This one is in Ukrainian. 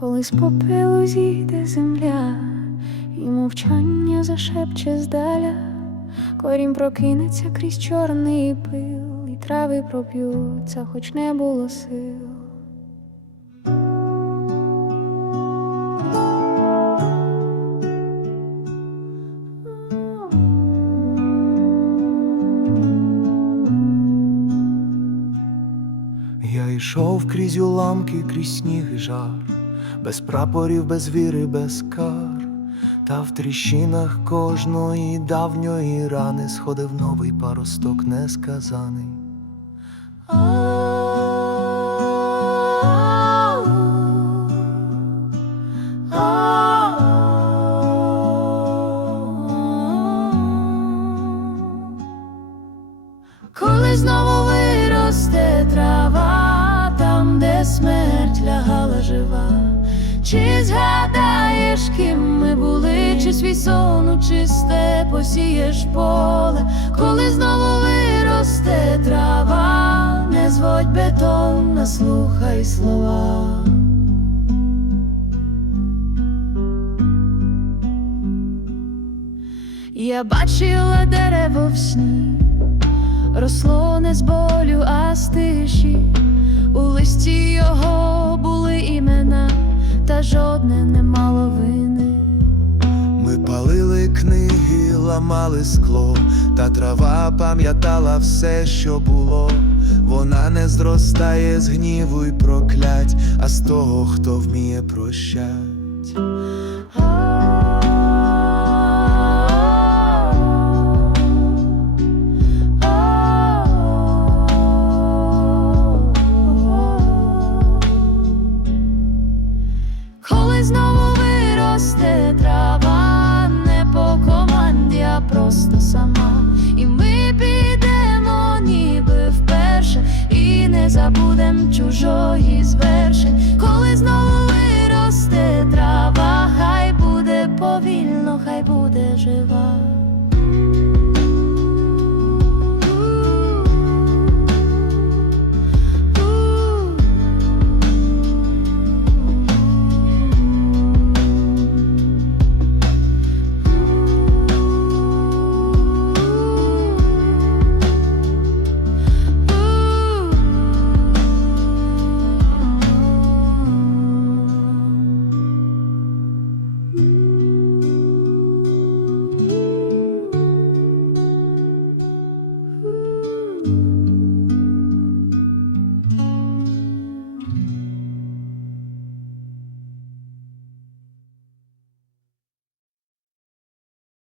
коли з попелу зійде земля, і мовчання зашепче здаля, корінь прокинеться крізь чорний пил, і трави проп'ються, хоч не було сил. Я йшов крізь уламки, крізь сніг і жар, без прапорів, без віри, без кар, та в тріщинах кожної давньої рани сходив новий паросток несказаний. Чи згадаєш, ким ми були, чи свій сон чисте посієш поле, коли знову виросте трава, не зводь бетон, наслухай слова. Я бачила дерево в сні, росло не з болю, а з тиші. У листі жодне не мало вини. Ми палили книги, ламали скло, та трава пам'ятала все, що було. Вона не зростає з гніву й проклять, а з того, хто вміє прощать. Забудем чужої знову